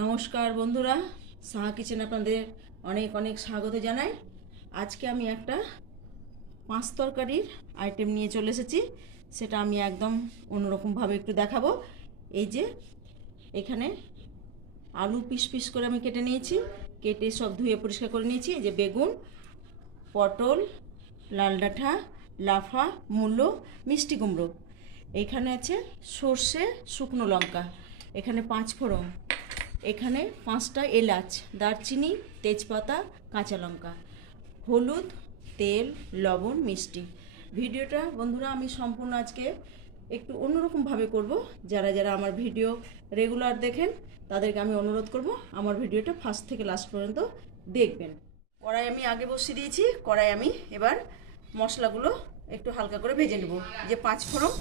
নমস্কার বন্ধুরা, সাহা কিচেন আপনাদের অনেক অনেক স্বাগত জানাই। আজকে আমি একটা পাঁচ তরকারির আইটেম নিয়ে চলে এসেছি, সেটা আমি একদম অন্যরকমভাবে একটু দেখাবো। এই যে, এখানে আলু পিস পিস করে আমি কেটে নিয়েছি, কেটে সব ধুয়ে পরিষ্কার করে নিয়েছি। এই যে বেগুন, পটল, লাল ডাঁটা লাফা, মূলো, মিষ্টি কুমড়ো। এখানে আছে সর্ষে, শুকনো লঙ্কা। এখানে পাঁচ ফোড়ন। এখানে পাঁচটা এলাচ, দারচিনি, তেজপাতা, কাঁচা লঙ্কা, হলুদ, তেল, লবণ, মিষ্টি। ভিডিওটা বন্ধুরা আমি সম্পূর্ণ আজকে একটু অন্যরকমভাবে করব। যারা যারা আমার ভিডিও রেগুলার দেখেন, তাদেরকে আমি অনুরোধ করব আমার ভিডিওটা ফার্স্ট থেকে লাস্ট পর্যন্ত দেখবেন। কড়াই আমি আগে বসিয়ে দিয়েছি, কড়াই আমি এবার মশলাগুলো একটু হালকা করে ভেজে নেব। যে পাঁচ ফোড়ন,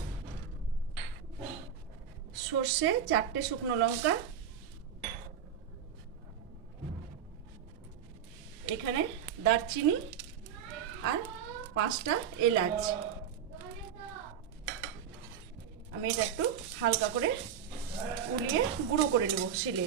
সর্ষে, চারটে শুকনো লঙ্কা এখানে দারচিনি আর পাঁচটা এলাচ। আমি এটা একটু হালকা করে উলিয়ে গুঁড়ো করে নেব শিলে।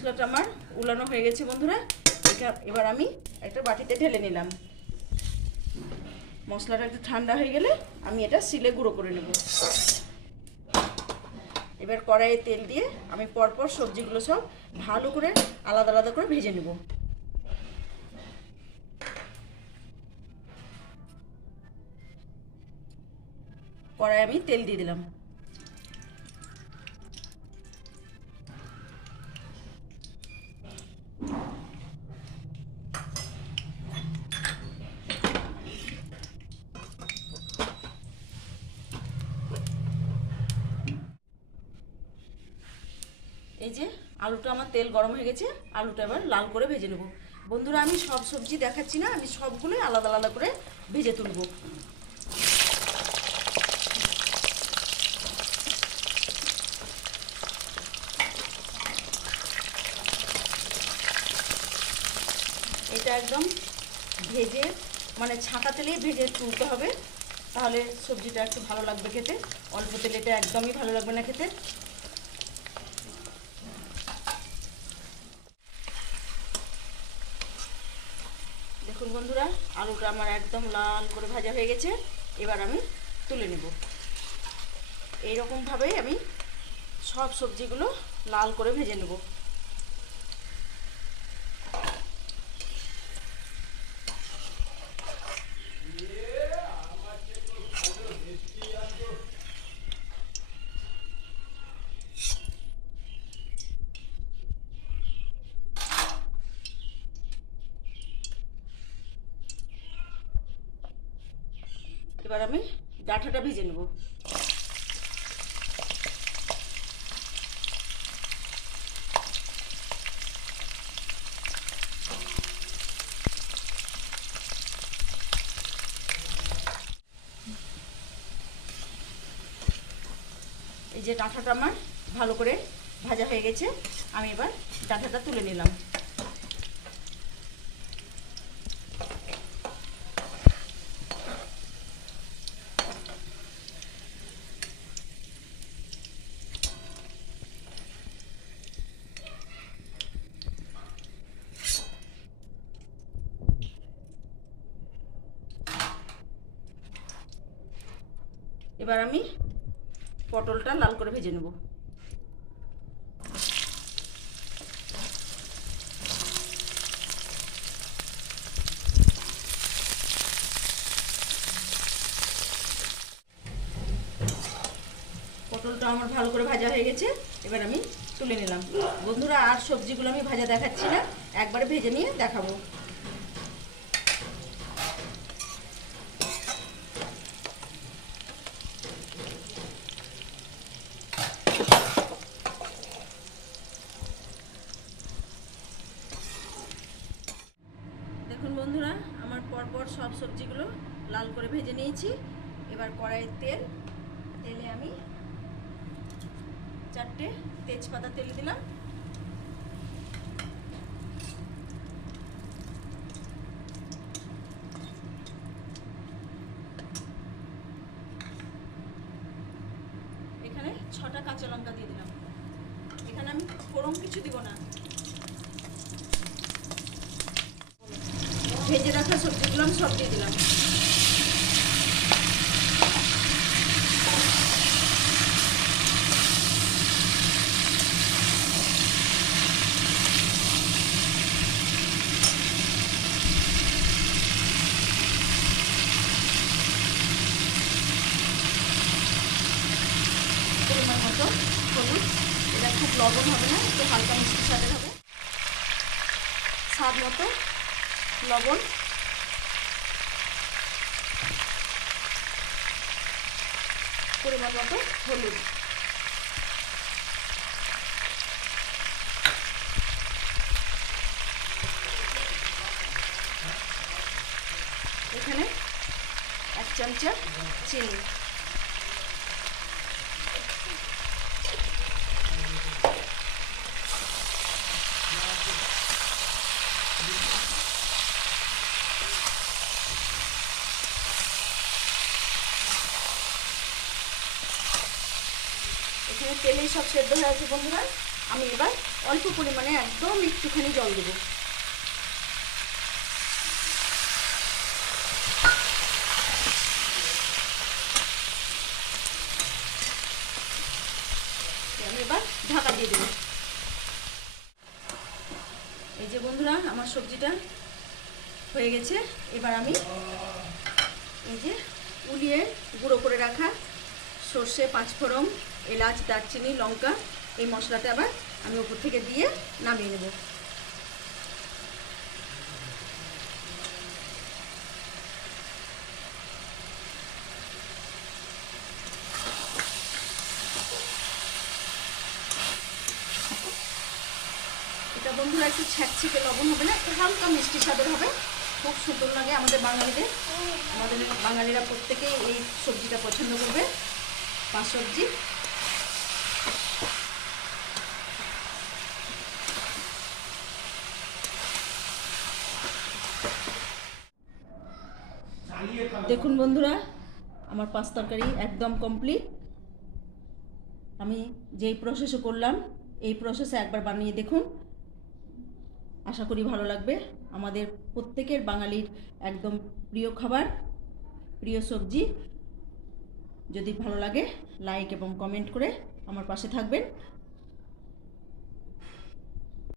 মশলাটা আমার উলানো হয়ে গেছে বন্ধুরা। এটা এবার আমি একটা বাটিতে ঢেলে নিলাম। মশলাটা একটু ঠান্ডা হয়ে গেলে আমি এটা সিলে গুঁড়ো করে নেব। এবার কড়াইয়ে তেল দিয়ে আমি পরপর সবজিগুলো সব ভালো করে আলাদা আলাদা করে ভেজে নেব। কড়াই আমি তেল দিয়ে দিলাম। যে আলুটা আমার তেল গরম হয়ে গেছে, আলুটা এবার লাল করে ভেজে নেব। বন্ধুরা, আমি সব সবজি দেখাচ্ছি না, আমি সবগুলোই আলাদা আলাদা করে ভেজে তুলব। এটা একদম ভেজে মানে ছাঁকা তেলেই ভেজে তুলতে হবে। তাহলে সবজিটা একটু ভালো লাগবে খেতে। অল্প তেলে এটা একদমই ভালো লাগবে না খেতে দেখুন বন্ধুরা আলুটা আমার একদম লাল করে ভাজা হয়ে গেছে, এবার আমি তুলে নেব। এইরকমভাবেই আমি সব সবজিগুলো লাল করে ভেজে নেব। এবার আমি ডাঁটাটা ভেজে নেব। এই যে ডাঁটাটা আমার ভালো করে ভাজা হয়ে গেছে, আমি এবার ডাঁটাটা তুলে নিলাম। এবার আমি পটলটা লাল করে ভেজে নেব। পটলটা আমার ভালো করে ভাজা হয়ে গেছে, এবার আমি তুলে নিলাম। বন্ধুরা, আর সবজিগুলো আমি ভাজা দেখাচ্ছি না, একবারে ভেজে নিয়ে দেখাবো বন্ধুরা আমার পরপর সব সবজিগুলো লাল করে ভেজে নিয়েছি। এবার কড়াইয়ের তেল। তেলে আমি চারটে তেজপাতা তেল দিলাম। এখানে ছটা কাঁচা লঙ্কা দিয়ে দিলাম। এখানে আমি ফোড়ন কিছু দিব না। ভেজে রাখা সবজিগুলো আমি সব দিয়ে দিলাম। হলুদ। এটা খুব লবণ হবে না, একটু হালকা মিষ্টি স্বাদের হবে। স্বাদ মতো লবণ। পরিমাণ মতো হলুদ। এখানে এক চামচা চিনি এখানে তেলেই সব সেদ্ধ হয়ে আছে বন্ধুরা, আমি এবার অল্প পরিমাণে একদম একটুখানি জল দেবো। আমি এবার ঢাকা দিয়ে দেবো। এই যে বন্ধুরা, আমার সবজিটা হয়ে গেছে। এবার আমি এই যে উলিয়ে গুঁড়ো করে রাখা সর্ষে, পাঁচফোড়ন, এলাচ, দারচিনি, লঙ্কা, এই মশলাটা আবার আমি উপর থেকে দিয়ে নামিয়ে নেব। এটা বন্ধুরা একটু ছ্যাঁকছিকে লবণ হবে না, একটু হালকা মিষ্টি স্বাদের হবে। খুব সুন্দর লাগে আমাদের বাঙালিদের। আমাদের বাঙালিরা প্রত্যেকেই এই সবজিটা পছন্দ করবে। সবজি। দেখুন বন্ধুরা, আমার পাঁচ তরকারি একদম কমপ্লিট আমি যেই প্রসেসে করলাম, এই প্রসেসে একবার বানিয়ে দেখুন। আশা করি ভালো লাগবে। আমাদের প্রত্যেকের বাঙালির একদম প্রিয় খাবার, প্রিয় সবজি। যদি ভালো লাগে লাইক এবং কমেন্ট করে আমার পাশে থাকবেন।